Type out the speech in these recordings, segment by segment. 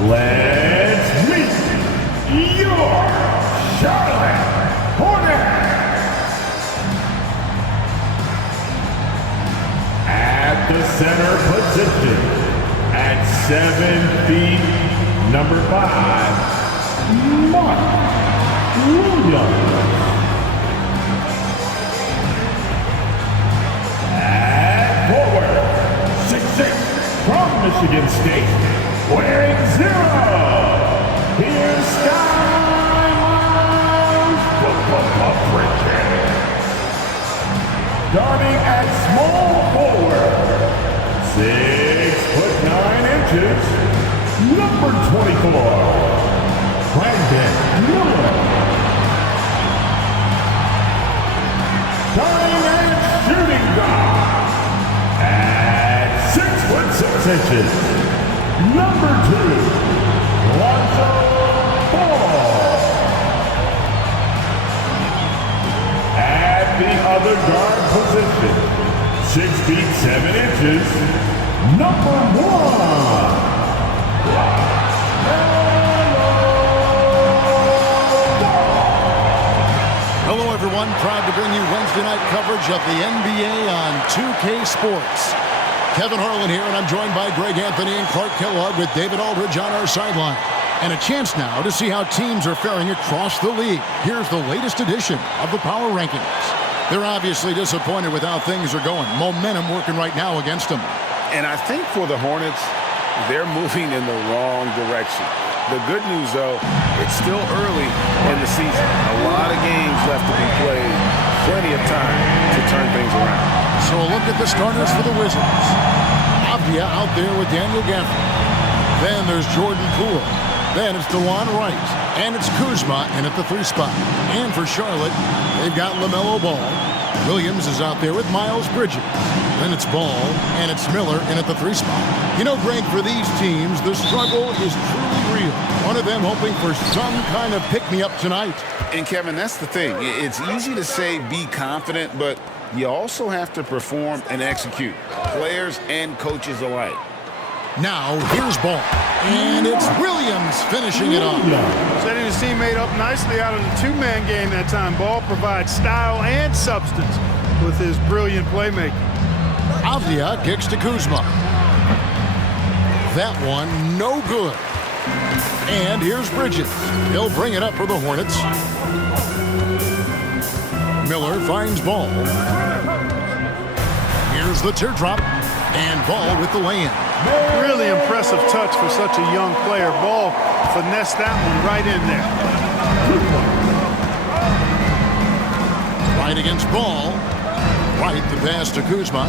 Let's meet your Charlotte Hornets. At the center position, at 7 feet, number 5, Mark Williams. At forward, 6'6", from Michigan State. Wearing 0, here's Sky Bridges. Starting at small forward, 6'9", number 24, Brandon Miller. Starting at shooting guard, at 6'6", number 2, Lonzo Ball. At the other guard position, 6 feet 7 inches, number 1, Hello everyone, proud to bring you Wednesday night coverage of the NBA on 2K Sports. Kevin Harlan here, and I'm joined by Greg Anthony and Clark Kellogg with David Aldridge on our sideline. And a chance now to see how teams are faring across the league. Here's the latest edition of the Power Rankings. They're obviously disappointed with how things are going. Momentum working right now against them. And I think for the Hornets, they're moving in the wrong direction. The good news, though, it's still early in the season. A lot of games left to be played. Plenty of time to turn things around. So a look at the starters for the Wizards. Avdia out there with Daniel Gafford. Then there's Jordan Poole. Then it's DeLon Wright. And it's Kuzma in at the 3 spot. And for Charlotte, they've got LaMelo Ball. Williams is out there with Miles Bridges. Then it's Ball, and it's Miller in at the 3 spot. You know, Greg, for these teams, the struggle is truly real. One of them hoping for some kind of pick-me-up tonight. And, Kevin, that's the thing. It's easy to say be confident, but you also have to perform and execute, players and coaches alike. Now, here's Ball. And it's Williams finishing it off. Setting his teammate up nicely out of the two-man game that time. Ball provides style and substance with his brilliant playmaking. Avdia kicks to Kuzma. That one, no good. And here's Bridges. He'll bring it up for the Hornets. Miller finds Ball. Here's the teardrop. And Ball with the lay-in. Really impressive touch for such a young player. Ball finessed that one right in there. Right against Ball. Right, the pass to Kuzma.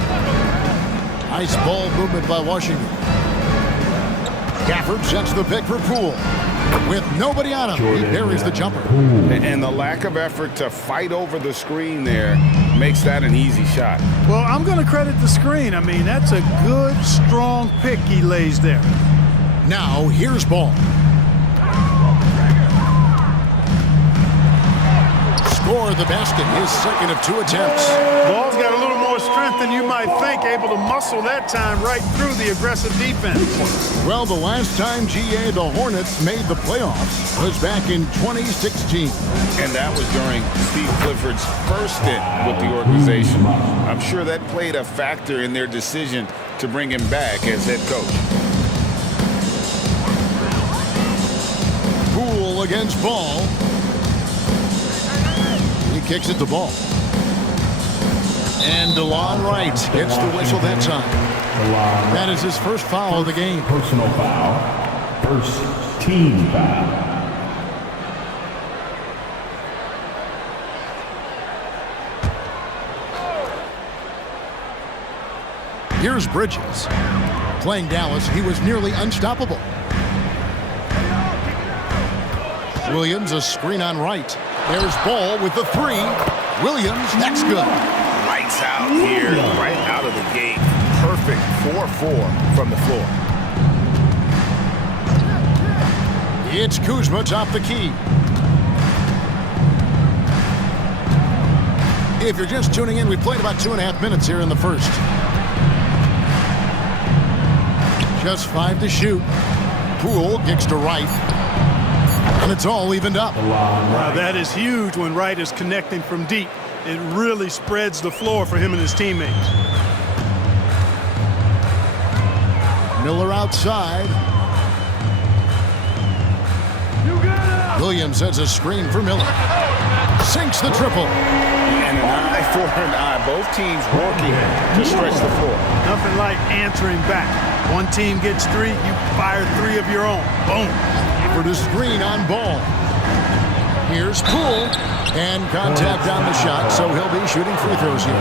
Nice ball movement by Washington. Gafford sets the pick for Poole. With nobody on him, he buries the jumper. And the lack of effort to fight over the screen there makes that an easy shot. Well, I'm going to credit the screen. I mean, that's a good, strong pick he lays there. Now, here's Ball. Score the basket, his second of 2 attempts. Ball's got a little more strength than you might think, able to muscle that time right through the aggressive defense. Well, the last time the Hornets made the playoffs was back in 2016. And that was during Steve Clifford's first stint with the organization. I'm sure that played a factor in their decision to bring him back as head coach. Poole against Ball. He kicks it to Ball. And DeLon Wright gets the whistle that time. That is his first foul of the game. Personal foul. First team foul. Here's Bridges. Playing Dallas, he was nearly unstoppable. Williams, a screen on Wright. There's Ball with the 3. Williams, that's good. Lights out here, right out of the gate. Perfect 4-4 from the floor. It's Kuzma top the key. If you're just tuning in, we played about 2.5 minutes here in the first. Just 5 to shoot. Poole kicks to Wright. And it's all evened up. Wow, that is huge when Wright is connecting from deep. It really spreads the floor for him and his teammates. Miller outside. Williams has a screen for Miller. Sinks the triple. And an eye for an eye. Both teams working to stretch the floor. Nothing like answering back. One team gets 3, you fire 3 of your own. Boom. For the screen on Ball. Here's Poole. And contact on the shot, so he'll be shooting free throws here.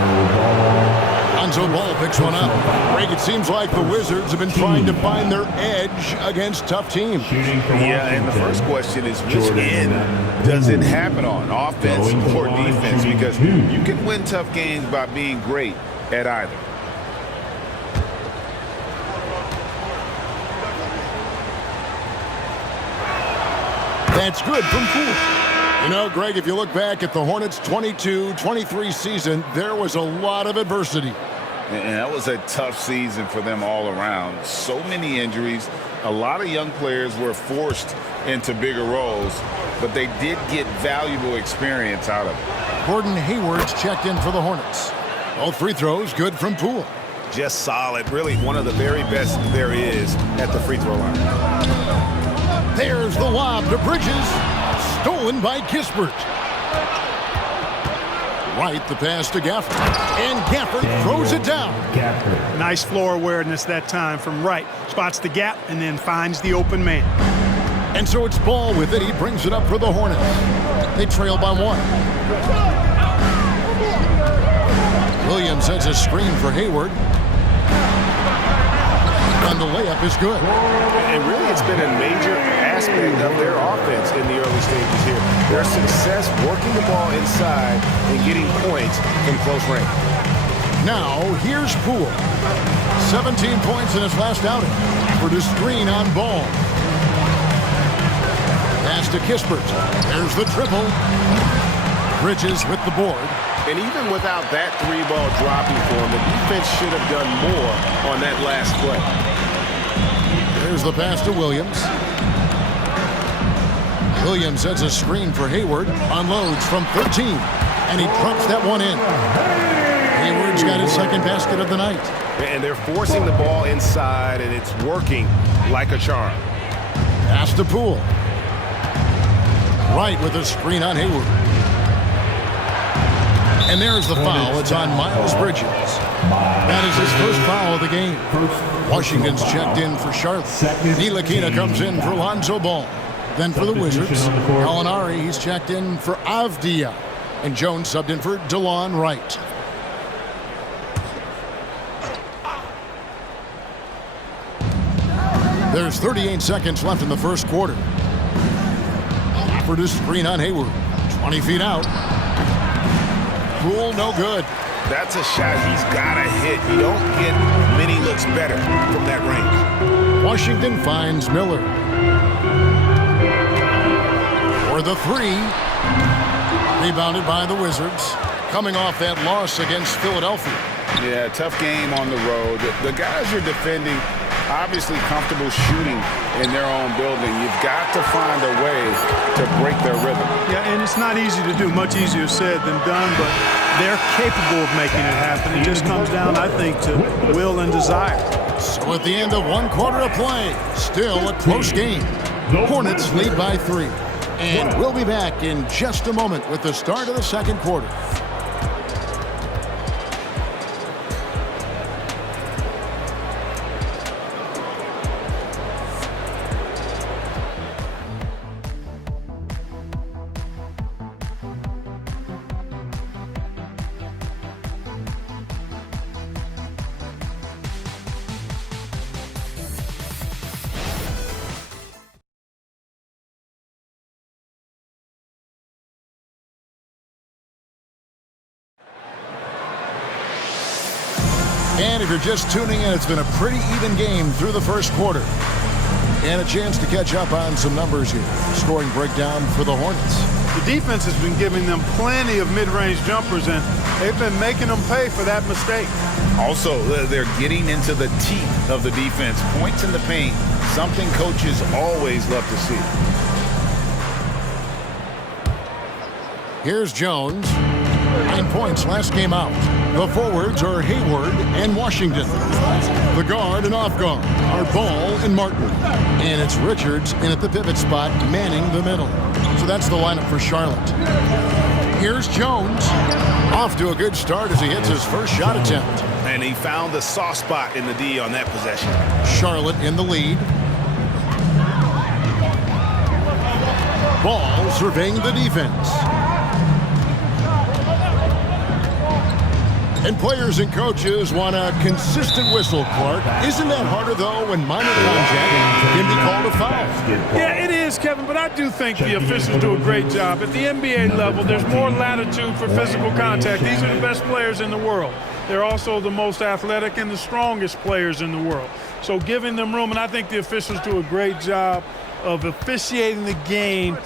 Lonzo Ball picks one up. Greg, it seems like the Wizards have been trying to find their edge against tough teams. Yeah, and the first question is which end does it happen on, offense or defense? Because you can win tough games by being great at either. That's good from Poole. You know, Greg, if you look back at the Hornets' 22-23 season, there was a lot of adversity. And that was a tough season for them all around. So many injuries. A lot of young players were forced into bigger roles, but they did get valuable experience out of it. Gordon Hayward's checked in for the Hornets. Both free throws good from Poole. Just solid. Really one of the very best there is at the free throw line. There's the lob to Bridges. Stolen by Kispert. Wright, the pass to Gafford. And Gafford throws it down. Nice floor awareness that time from Wright. Spots the gap and then finds the open man. And so it's Ball with it. He brings it up for the Hornets. They trail by 1. Williams sets a screen for Hayward. And the layup is good. And really it's been a major aspect of their offense in the early stages here. Their success working the ball inside and getting points from close range. Now here's Poole. 17 points in his last outing. For the screen on Ball. Pass to Kispert. There's the triple. Bridges with the board. And even without that 3-ball dropping for him, the defense should have done more on that last play. There's the pass to Williams. Williams sets a screen for Hayward. Unloads from 13. And he trumps that one in. Hayward's got his second basket of the night. And they're forcing the ball inside, and it's working like a charm. Pass to Poole. Wright with a screen on Hayward. And there's the foul. It's on Miles Bridges. That is his first foul of the game. Washington's checked in for Charlotte. Ntilikina comes in for Lonzo Ball. Then for the Wizards, Gallinari, he's checked in for Avdia. And Jones subbed in for DeLon Wright. There's 38 seconds left in the first quarter. For the screen on Hayward. 20 feet out. Poole, no good. That's a shot he's got to hit. You don't get many looks better from that range. Washington finds Miller. For the 3. Rebounded by the Wizards. Coming off that loss against Philadelphia. Yeah, tough game on the road. The guys are defending, obviously comfortable shooting in their own building. You've got to find a way to break their rhythm. Yeah, and it's not easy to do. Much easier said than done, but they're capable of making it happen. It just comes down, I think, to will and desire. So at the end of 1 quarter of play, still a close game. Hornets lead by 3. And we'll be back in just a moment with the start of the second quarter. And if you're just tuning in, it's been a pretty even game through the first quarter. And a chance to catch up on some numbers here. Scoring breakdown for the Hornets. The defense has been giving them plenty of mid-range jumpers, and they've been making them pay for that mistake. Also, they're getting into the teeth of the defense. Points in the paint, something coaches always love to see. Here's Jones. 9 points last game out. The forwards are Hayward and Washington. The guard and off guard are Ball and Martin. And it's Richards in at the pivot spot, manning the middle. So that's the lineup for Charlotte. Here's Jones. Off to a good start as he hits his first shot attempt. And he found the soft spot in the D on that possession. Charlotte in the lead. Ball surveying the defense. And players and coaches want a consistent whistle, Clark. Isn't that harder, though, when minor contact can be called a foul? Yeah, it is, Kevin, but I do think the officials do a great job. At the NBA level, there's more latitude for physical contact. These are the best players in the world. They're also the most athletic and the strongest players in the world. So giving them room, and I think the officials do a great job of officiating the game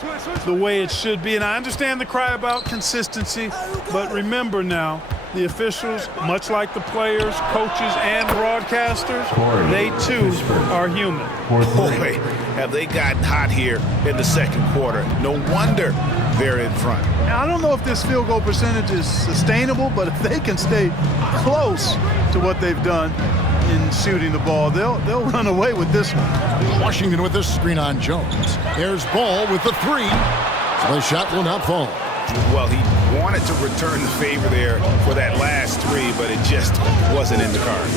the way it should be. And I understand the cry about consistency, but remember now, the officials, much like the players, coaches, and broadcasters, they too are human. Boy, have they gotten hot here in the second quarter. No wonder they're in front. Now, I don't know if this field goal percentage is sustainable, but if they can stay close to what they've done in shooting the ball, they'll run away with this one. Washington with this screen on Jones. There's Ball with the three. So the shot will not fall. Well, he wanted to return the favor there for that last three, but it just wasn't in the cards.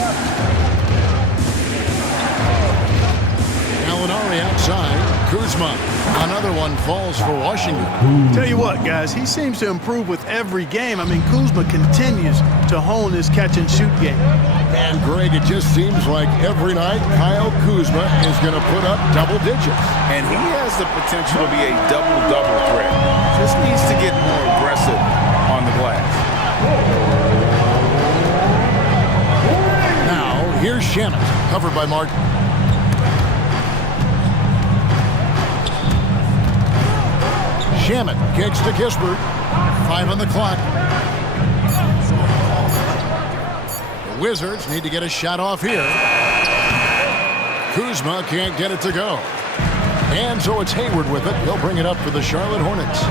Gallinari outside. Kuzma. Another one falls for Washington. Tell you what, guys, he seems to improve with every game. I mean, Kuzma continues to hone his catch-and-shoot game. And, Greg, it just seems like every night Kyle Kuzma is going to put up double digits. And he has the potential to be a double-double threat. Just needs to get more aggressive on the glass. Now, here's Shannon, covered by Martin. Shamet kicks to Kispert. 5 on the clock. The Wizards need to get a shot off here. Kuzma can't get it to go. And so it's Hayward with it. He'll bring it up for the Charlotte Hornets.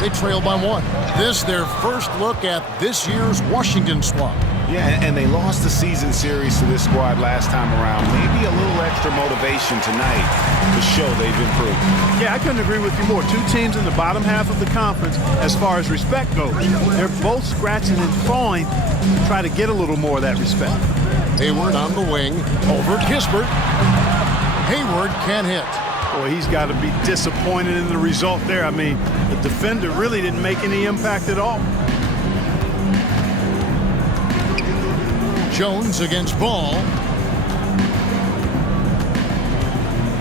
They trail by 1. This their first look at this year's Washington squad. Yeah, and they lost the season series to this squad last time around. Maybe a little extra motivation tonight to show they've improved. Yeah, I couldn't agree with you more. Two teams in the bottom half of the conference as far as respect goes. They're both scratching and clawing to try to get a little more of that respect. Hayward on the wing. Over Kispert. Hayward can't hit. Boy, he's got to be disappointed in the result there. I mean, the defender really didn't make any impact at all. Jones against Ball.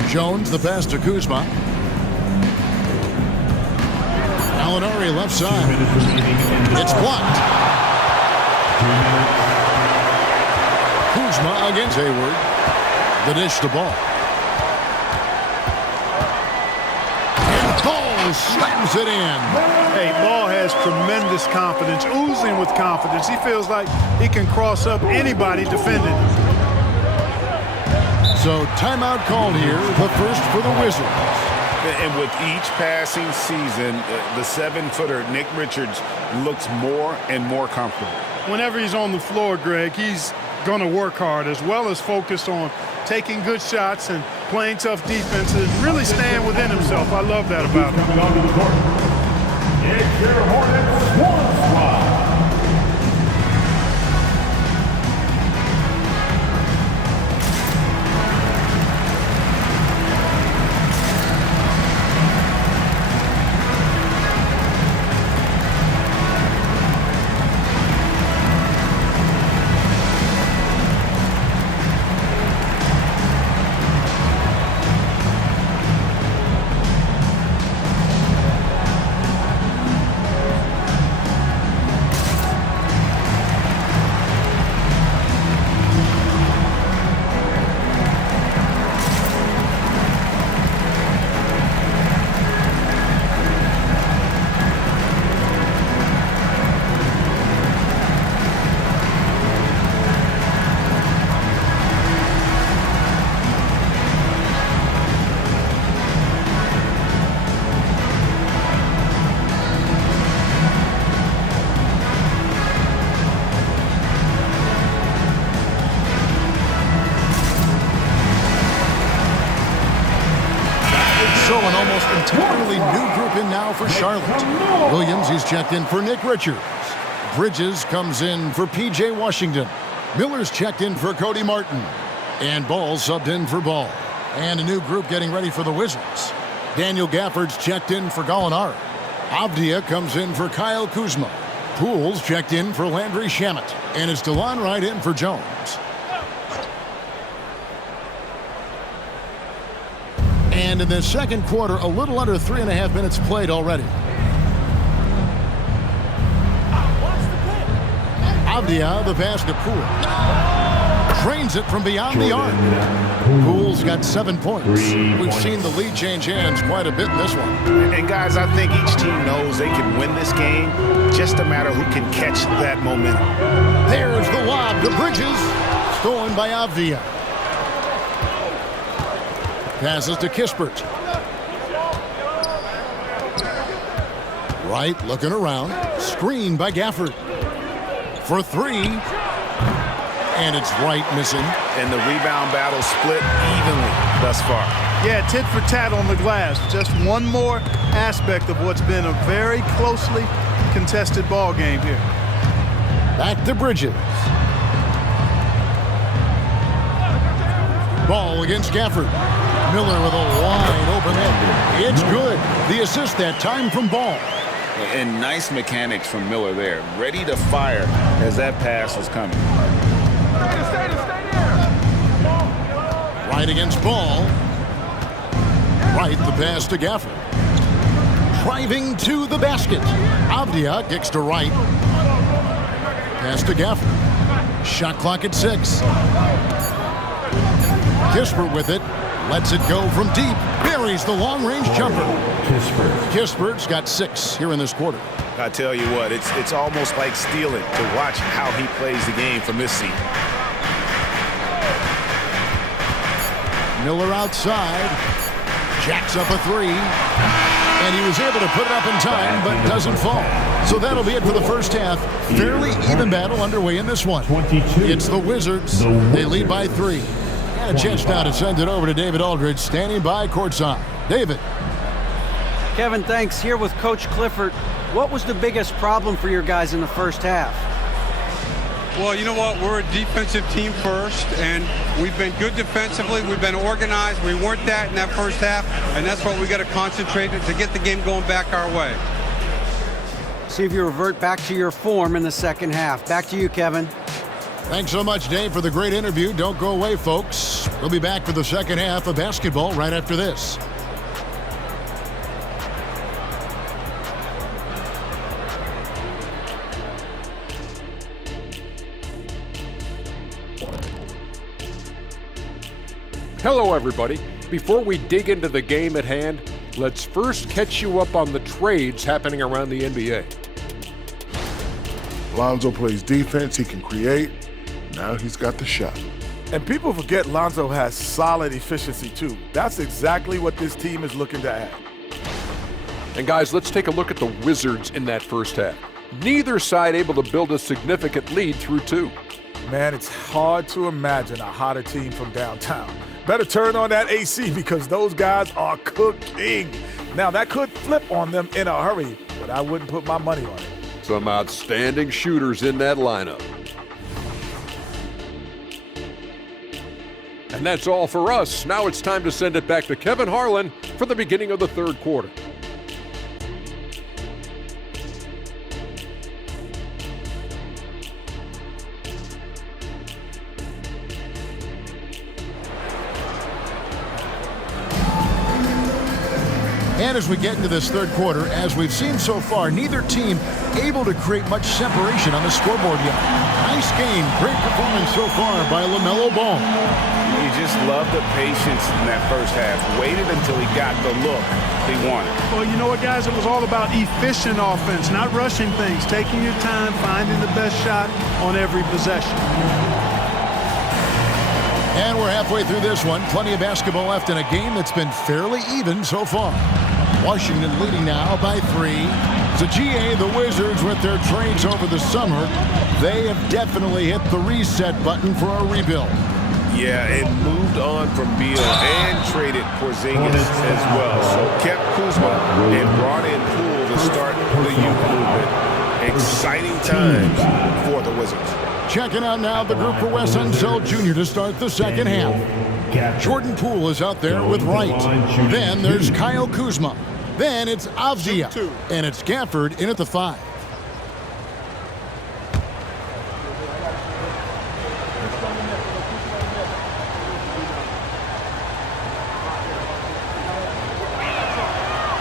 Jones, the pass to Kuzma. Gallinari left side. It's blocked. Kuzma against Hayward. The dish to Ball. And Ball slams it in. Hey, Ball has tremendous confidence, oozing with confidence. He feels like he can cross up anybody defending. So timeout called here, the first for the Wizards. And with each passing season, the 7-footer Nick Richards looks more and more comfortable. Whenever he's on the floor, Greg, he's going to work hard as well as focus on taking good shots and playing tough defense and really staying within himself. I love that about him. It's your Hornets Swan Squad. So an almost entirely new group in now for Charlotte. Williams, he's checked in for Nick Richards. Bridges comes in for P.J. Washington. Miller's checked in for Cody Martin. And Ball subbed in for Ball. And a new group getting ready for the Wizards. Daniel Gafford's checked in for Gallinari. Avdia comes in for Kyle Kuzma. Pools checked in for Landry Shamet. And it's DeLon Wright in for Jones. And in the second quarter, a little under 3.5 minutes played already. Avdia, the pass to Poole. Trains it from beyond the arc. Poole's got 7 points. We've seen the lead change hands quite a bit in this one. And guys, I think each team knows they can win this game. Just a matter who can catch that momentum. There's the lob to Bridges. Stolen by Avdia. Passes to Kispert. Wright looking around. Screen by Gafford. For three. And it's Wright missing. And the rebound battle split evenly thus far. Yeah, tit for tat on the glass. Just one more aspect of what's been a very closely contested ball game here. Back to Bridges. Ball against Gafford. Miller with a wide open end. It's good. The assist that time from Ball. And nice mechanics from Miller there. Ready to fire as that pass was coming. Right against Ball. Right, the pass to Gafford. Driving to the basket. Avdia kicks to Wright. Pass to Gafford. Shot clock at 6. Kispert with it. Lets it go from deep. Buries the long-range jumper. Kispert's got 6 here in this quarter. I tell you what, it's almost like stealing to watch how he plays the game from this seat. Miller outside. Jacks up a 3. And he was able to put it up in time, but doesn't fall. So that'll be it for the first half. Fairly even battle underway in this one. 22. It's the Wizards. They lead by 3. And a chance now to send it over to David Aldridge, standing by courtside. David. Kevin, thanks. Here with Coach Clifford. What was the biggest problem for your guys in the first half? Well, you know what? We're a defensive team first, and we've been good defensively. We've been organized. We weren't that in that first half, and that's what we got to concentrate on to get the game going back our way. See if you revert back to your form in the second half. Back to you, Kevin. Thanks so much, Dave, for the great interview. Don't go away, folks. We'll be back for the second half of basketball right after this. Hello, everybody. Before we dig into the game at hand, let's first catch you up on the trades happening around the NBA. Lonzo plays defense, he can create. Now he's got the shot. And people forget Lonzo has solid efficiency too. That's exactly what this team is looking to add. And guys, let's take a look at the Wizards in that first half. Neither side able to build a significant lead through 2. Man, it's hard to imagine a hotter team from downtown. Better turn on that AC because those guys are cooking. Now, that could flip on them in a hurry, but I wouldn't put my money on it. Some outstanding shooters in that lineup. And that's all for us. Now it's time to send it back to Kevin Harlan for the beginning of the third quarter. And as we get into this third quarter, as we've seen so far, neither team able to create much separation on the scoreboard yet. Nice game, great performance so far by LaMelo Ball. You just love the patience in that first half. Waited until he got the look he wanted. Well, you know what, guys? It was all about efficient offense, not rushing things, taking your time, finding the best shot on every possession. And we're halfway through this one. Plenty of basketball left in a game that's been fairly even so far. Washington leading now by 3. So GA, the Wizards, with their trades over the summer, they have definitely hit the reset button for a rebuild. Yeah, it moved on from Beal and traded Porzingis as well. So kept Kuzma and brought in Poole to start the youth movement. Exciting times for the Wizards. Checking out now the group for Wes Unseld Jr. to start the second half. Jordan Poole is out there with Wright. Then there's Kyle Kuzma. Then it's Avdia. And it's Gafford in at the 5.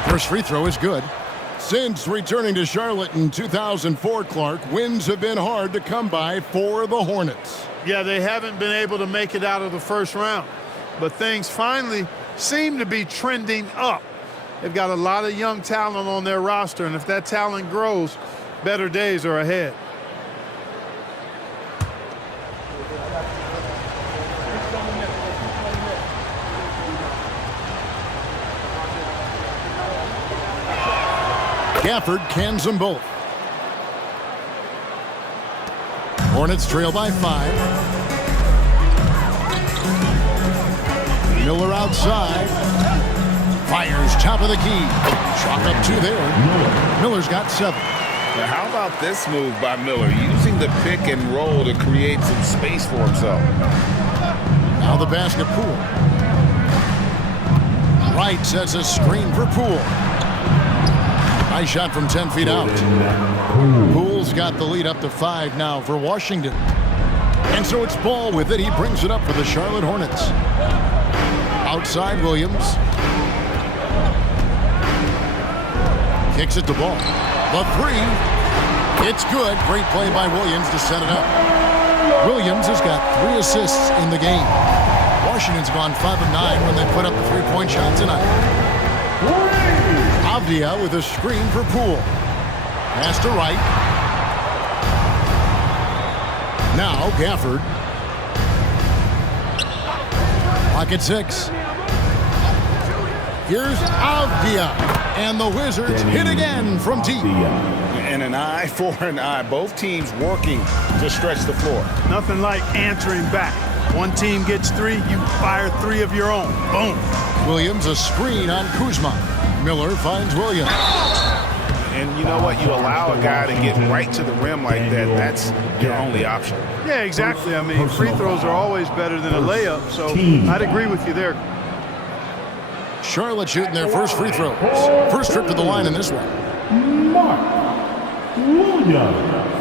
First free throw is good. Since returning to Charlotte in 2004, Clark, wins have been hard to come by for the Hornets. Yeah, they haven't been able to make it out of the first round. But things finally seem to be trending up. They've got a lot of young talent on their roster, and if that talent grows, better days are ahead. Gafford cans them both. Hornets trail by 5. Miller outside. Fires top of the key. Chalk up 2 there. Miller's got 7. Now, how about this move by Miller, using the pick and roll to create some space for himself? Now the basket, Poole. Wright sets a screen for Poole. Nice shot from 10 feet out. Poole's got the lead up to 5 now for Washington. And so it's Ball with it. He brings it up for the Charlotte Hornets. Outside Williams. Kicks it to Ball. The 3. It's good. Great play by Williams to set it up. Williams has got 3 assists in the game. Washington's gone 5 of 9 when they put up the 3-point shot tonight. Avdia with a screen for Poole. Pass to Wright. Now Gafford. Pocket 6. Here's Avdia. And the Wizards hit again from deep. And an eye for an eye. Both teams working to stretch the floor. Nothing like answering back. One team gets 3, you fire 3 of your own. Boom. Williams a screen on Kuzma. Miller finds Williams. And you know what? You allow a guy to get right to the rim like that. That's your only option. Yeah, exactly. I mean, free throws are always better than a layup, so I'd agree with you there. Charlotte shooting their first free throws. First trip to the line in this one. Mark Williams.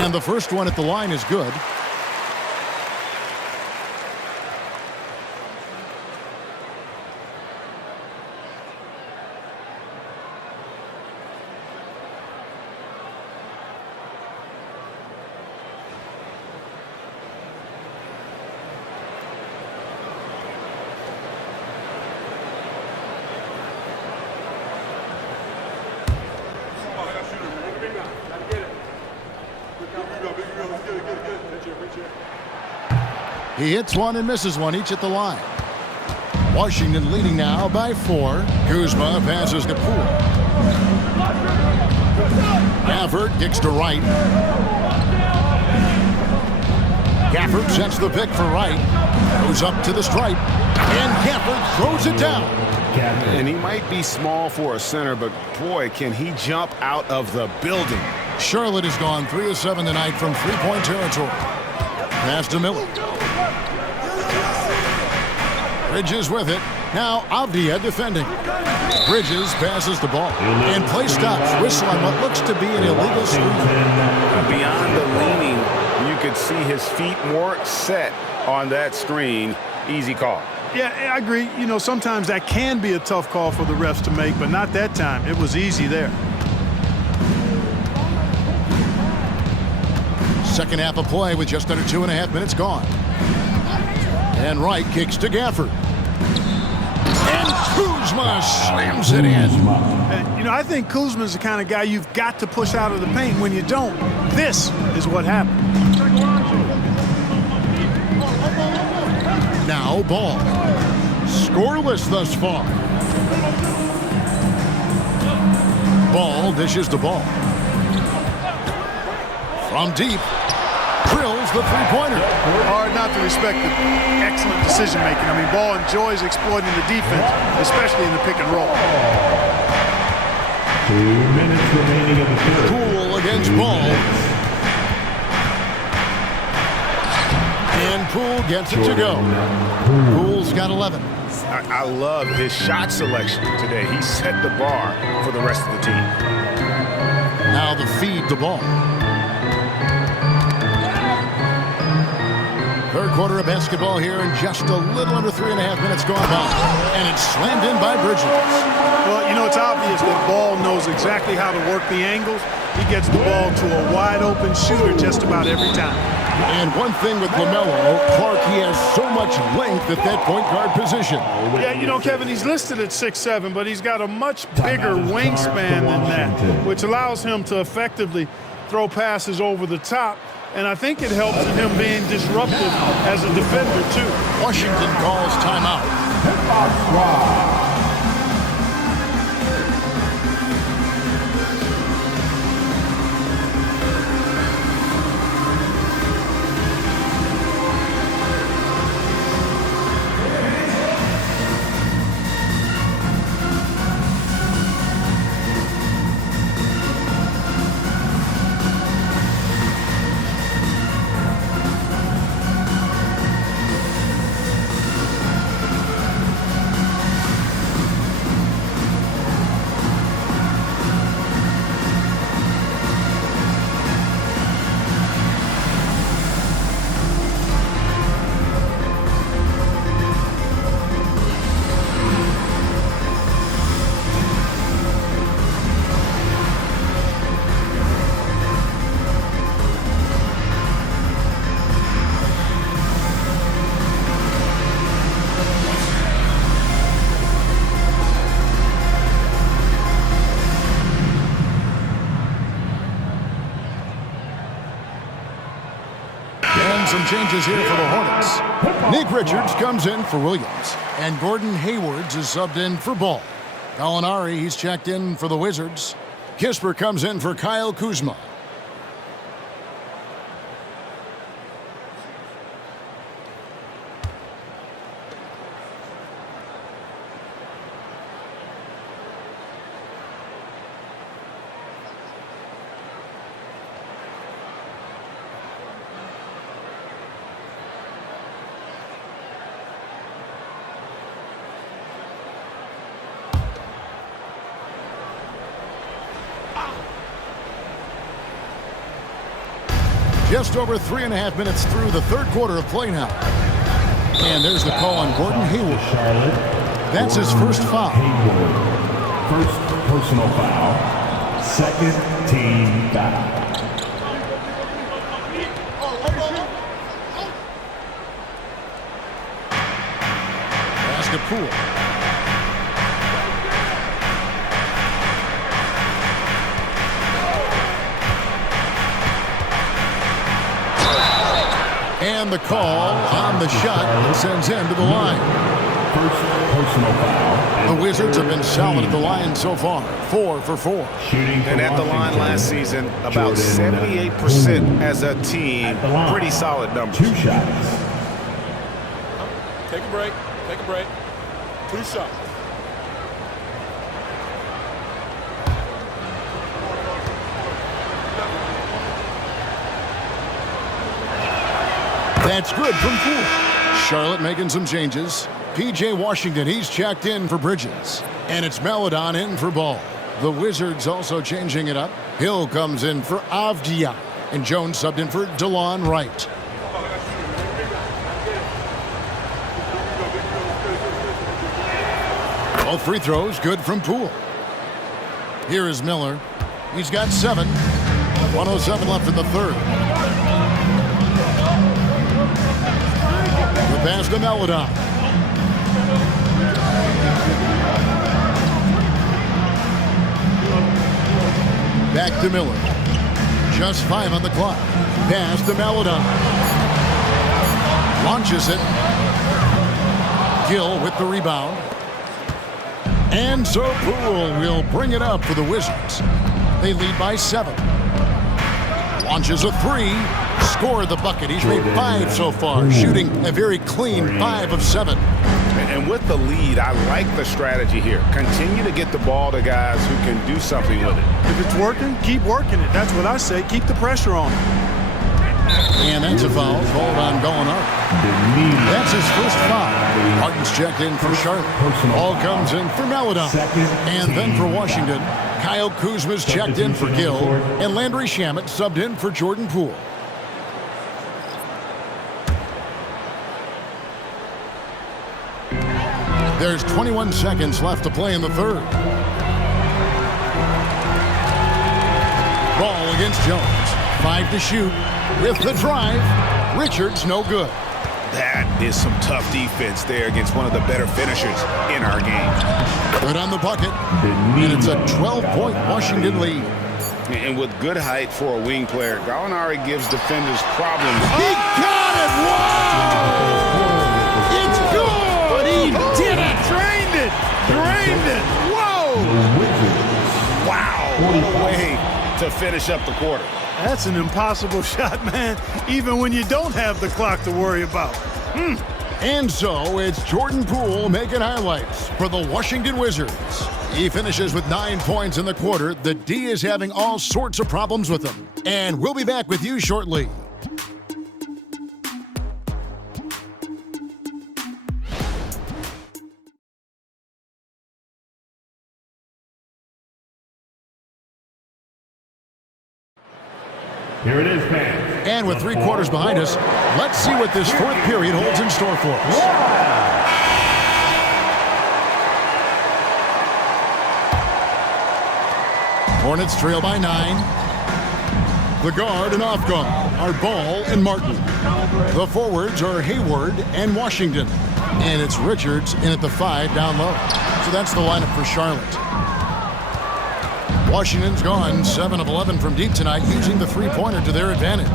And the first one at the line is good. He hits one and misses one, each at the line. Washington leading now by 4. Kuzma passes to Poole. Gafford kicks to Wright. Gafford sets the pick for Wright. Goes up to the stripe. And Gafford throws it down. And he might be small for a center, but boy, can he jump out of the building. Charlotte has gone 3 of 7 tonight from 3-point territory. Pass to Miller. Bridges with it. Now Avdia defending. Bridges passes the ball. And play stops. Whistle on what looks to be an illegal screen. Beyond the leaning, you could see his feet weren't set on that screen. Easy call. Yeah, I agree. You know, sometimes that can be a tough call for the refs to make, but not that time. It was easy there. Second half of play with just under 2.5 minutes gone. And Wright kicks to Gafford. And Kuzma slams it in. And, I think Kuzma's the kind of guy you've got to push out of the paint. When you don't, this is what happens. Now Ball. Scoreless thus far. Ball dishes the ball. From deep. Drills the three-pointer. Hard not to respect the excellent decision-making. I mean, Ball enjoys exploiting the defense, especially in the pick and roll. 2 minutes remaining in the third. Poole against Ball. And Poole gets it to go. Poole's got 11. I love his shot selection today. He set the bar for the rest of the team. Now the feed the ball. Third quarter of basketball here, and just a little under 3.5 minutes gone by. And it's slammed in by Bridges. Well, it's obvious that Ball knows exactly how to work the angles. He gets the ball to a wide-open shooter just about every time. And one thing with LaMelo, Clark, he has so much length at that point guard position. Yeah, Kevin, he's listed at 6'7", but he's got a much bigger wingspan than that, which allows him to effectively throw passes over the top. And I think it helps in him being disruptive as a defender, too. Washington calls timeout. Some changes here for the Hornets. Nick Richards comes in for Williams, and Gordon Haywards is subbed in for Ball. Gallinari, he's checked in for the Wizards. Kisper comes in for Kyle Kuzma. Just over 3.5 minutes through the third quarter of play now. And there's the call on Gordon Hayward. That's his first foul. Hayward. First personal foul. Second team foul. Pass to Poole. And the call on the shot that sends him to the line. First personal foul. The Wizards have been solid at the line so far. 4 for 4. And at the line last season, about 78% as a team. Pretty solid number. 2 shots. Take a break. Take a break. 2 shots. That's good from Poole. Charlotte making some changes. P.J. Washington, he's checked in for Bridges. And it's Maledon in for Ball. The Wizards also changing it up. Hill comes in for Avdia. And Jones subbed in for DeLon Wright. All free throws good from Poole. Here is Miller. He's got 7. 1:07 left in the third. The pass to Maledon. Back to Miller. Just 5 on the clock. Pass to Maladon. Launches it. Gill with the rebound. And so Poole will bring it up for the Wizards. They lead by 7. Launches a 3. Scored the bucket. He's made 5 so far, shooting a very clean 5 of 7. And with the lead, I like the strategy here. Continue to get the ball to guys who can do something with it. If it's working, keep working it. That's what I say. Keep the pressure on it. And that's a foul called on Gallinari. That's his first foul. Martin's checked in for Charlotte. Ball comes in for Maladon. And then for Washington, Kyle Kuzma's checked in for Gill. And Landry Shamet subbed in for Jordan Poole. There's 21 seconds left to play in the third. Ball against Jones. 5 to shoot. With the drive, Richards no good. That is some tough defense there against one of the better finishers in our game. Good on the bucket. And it's a 12-point Washington lead. And with good height for a wing player, Gallinari gives defenders problems. He got it! Whoa! It's good! He did it! Drained it! Drained it! Whoa! Wow! What a way to finish up the quarter. That's an impossible shot, man, even when you don't have the clock to worry about. And so it's Jordan Poole making highlights for the Washington Wizards. He finishes with 9 points in the quarter. The D is having all sorts of problems with him. And we'll be back with you shortly. Here it is, fans. And with 3 quarters behind us, let's see what this fourth period holds in store for us. Hornets trail by 9. The guard and off guard are Ball and Martin. The forwards are Hayward and Washington. And it's Richards in at the 5 down low. So that's the lineup for Charlotte. Washington's gone 7 of 11 from deep tonight, using the three-pointer to their advantage.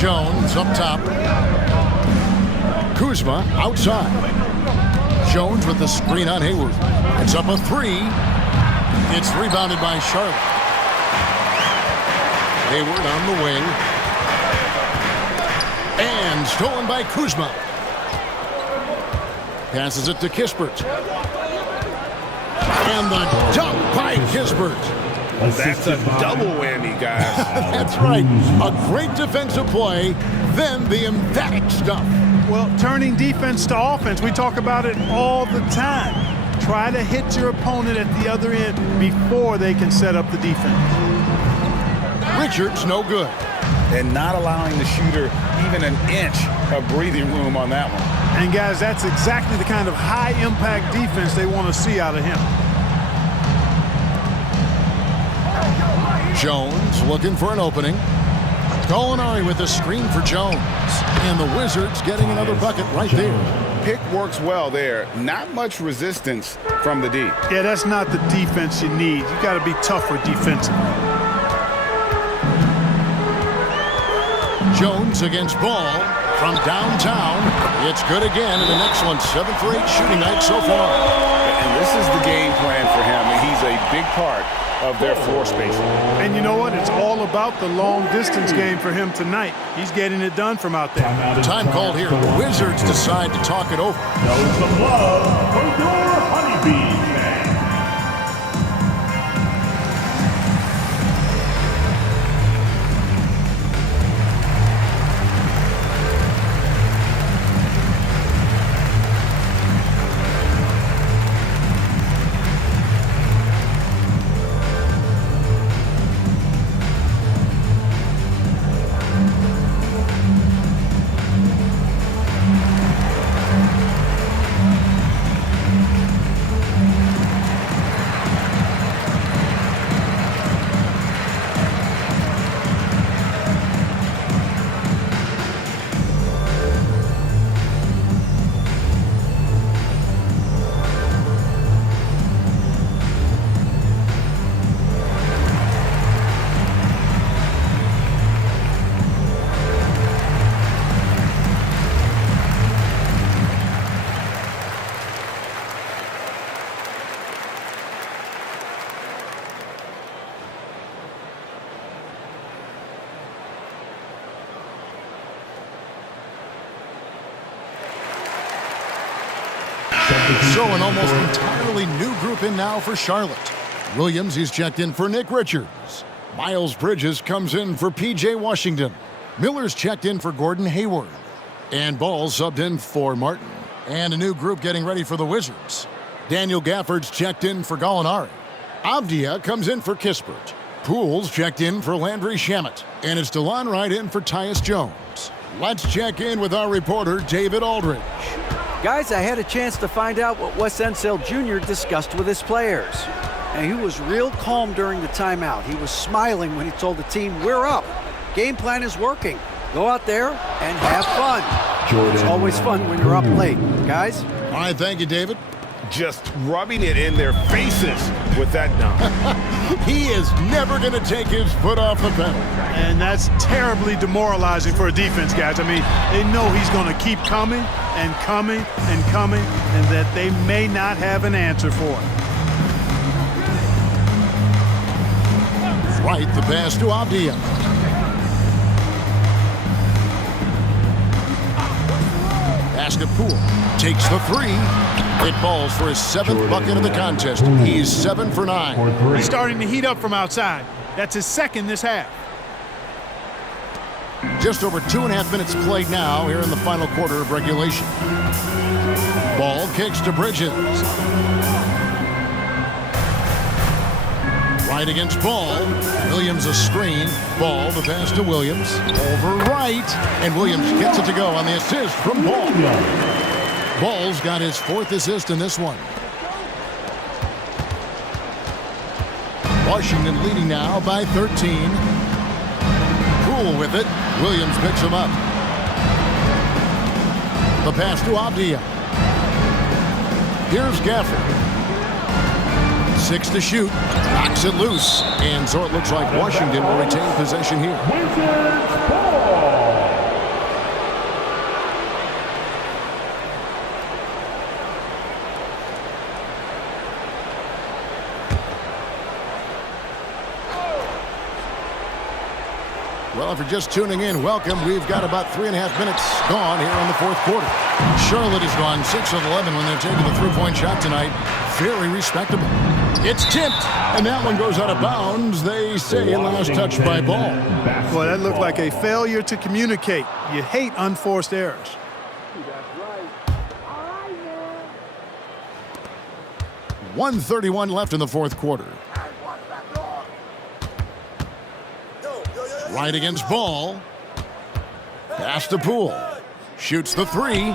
Jones up top. Kuzma outside. Jones with the screen on Hayward. It's up a 3. It's rebounded by Charlotte. Hayward on the wing. And stolen by Kuzma. Passes it to Kispert. And the dunk by Kispert. That's a double whammy, guys. That's right. A great defensive play, then the emphatic stuff. Well, turning defense to offense, we talk about it all the time. Try to hit your opponent at the other end before they can set up the defense. Richards no good. And not allowing the shooter even an inch of breathing room on that one. And guys, that's exactly the kind of high-impact defense they want to see out of him. Jones looking for an opening. Gallinari with a screen for Jones. And the Wizards getting another bucket right there. Pick works well there. Not much resistance from the D. Yeah, that's not the defense you need. You got to be tougher defensively. Jones against Ball from downtown. It's good again, and an excellent 7 for 8 shooting night so far. And this is the game plan for him. He's a big part of their floor spacing. And you know what? It's all about the long-distance game for him tonight. He's getting it done from out there. Time called here. The Wizards decide to talk it over. Show some love for your honeybees, man. So an almost entirely new group in now for Charlotte. Williams, he's checked in for Nick Richards. Miles Bridges comes in for P.J. Washington. Miller's checked in for Gordon Hayward. And Ball subbed in for Martin. And a new group getting ready for the Wizards. Daniel Gafford's checked in for Gallinari. Avdia comes in for Kispert. Poole's checked in for Landry Shamet. And it's DeLon Wright in for Tyus Jones. Let's check in with our reporter, David Aldridge. Guys, I had a chance to find out what Wes Unseld Jr. discussed with his players. And he was real calm during the timeout. He was smiling when he told the team, we're up. Game plan is working. Go out there and have fun. It's always fun when you're up late. Guys? All right, thank you, David. Just rubbing it in their faces with that dunk. He is never going to take his foot off the pedal. And that's terribly demoralizing for a defense, guys. I mean, they know he's going to keep coming and coming and coming, and that they may not have an answer for it. Right, the pass to Avdia. Pass to Poole. Takes the three. It falls for his 7th bucket of the contest. He's 7 for 9. He's starting to heat up from outside. That's his 2nd this half. Just over 2.5 minutes played now here in the final quarter of regulation. Ball kicks to Bridges. Right against Ball. Williams a screen. Ball, the pass to Williams. Over right. And Williams gets it to go on the assist from Ball. Ball's got his 4th assist in this one. Washington leading now by 13. Poole with it. Williams picks him up. The pass to Avdia. Here's Gafford. 6 to shoot. Knocks it loose. And so it looks like Washington will retain possession here. Wizards ball. Well, if you're just tuning in, welcome. We've got about 3.5 minutes gone here in the 4th quarter. Charlotte has gone 6 of 11 when they're taking the three-point shot tonight. Very respectable. It's tipped, and that one goes out of bounds. They say last touch by Ball. Boy, that looked like a failure to communicate. You hate unforced errors. 1:31 left in the 4th quarter. Right against Ball. Pass to Poole. Shoots the three.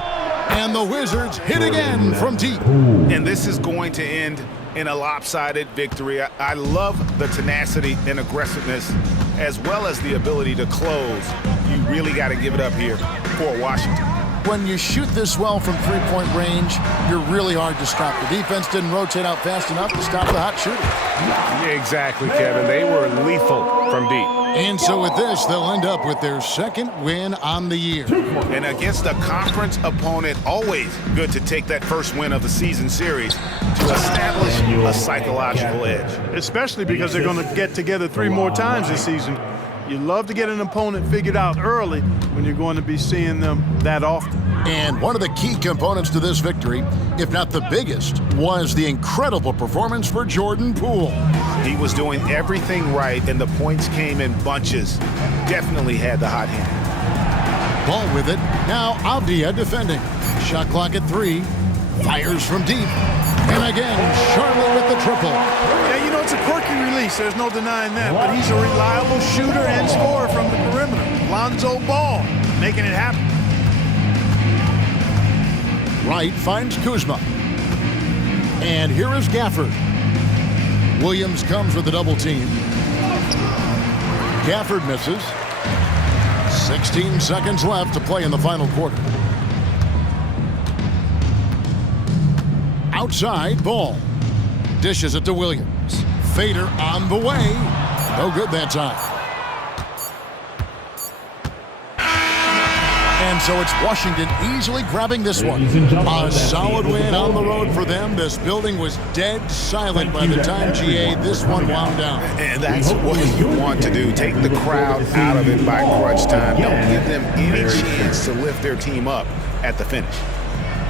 And the Wizards hit again from deep. And this is going to end in a lopsided victory. I love the tenacity and aggressiveness as well as the ability to close. You really got to give it up here for Washington. When you shoot this well from three-point range, you're really hard to stop. The defense didn't rotate out fast enough to stop the hot shooter. Yeah, exactly, Kevin. They were lethal from deep. And so with this, they'll end up with their 2nd win on the year. And against a conference opponent, always good to take that first win of the season series to establish a psychological edge. Especially because they're going to get together 3 more times this season. You love to get an opponent figured out early when you're going to be seeing them that often. And one of the key components to this victory, if not the biggest, was the incredible performance for Jordan Poole. He was doing everything right, and the points came in bunches. Definitely had the hot hand. Ball with it. Now Avdia defending. Shot clock at 3. Fires from deep. And again, Charlotte with the triple. Yeah, you know, it's a quirky release. There's no denying that. But he's a reliable shooter and scorer from the perimeter. Lonzo Ball making it happen. Wright finds Kuzma. And here is Gafford. Williams comes with a double team. Gafford misses. 16 seconds left to play in the final quarter. Outside, Ball. Dishes it to Williams. Fader on the way. No good that time. And so it's Washington easily grabbing this one. A solid win on the road for them. This building was dead silent by the time, GA, this one wound down. And that's what you want to do. Take the crowd out of it by crunch time. Don't give them any chance to lift their team up at the finish.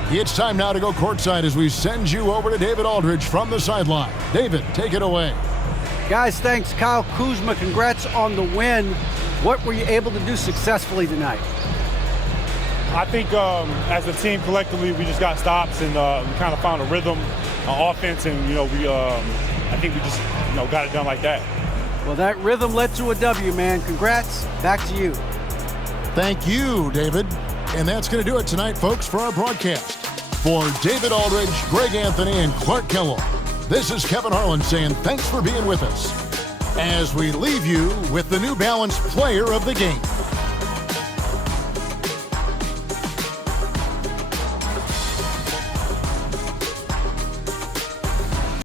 It's time now to go courtside as we send you over to David Aldridge from the sideline. David, take it away. Guys, thanks. Kyle Kuzma, congrats on the win. What were you able to do successfully tonight? I think as a team collectively, we just got stops and we kind of found a rhythm on offense, and I think we just got it done like that. Well, that rhythm led to a W, man. Congrats. Back to you. Thank you, David. And that's going to do it tonight, folks, for our broadcast. For David Aldridge, Greg Anthony, and Clark Kellogg, this is Kevin Harlan saying thanks for being with us as we leave you with the New Balance Player of the Game.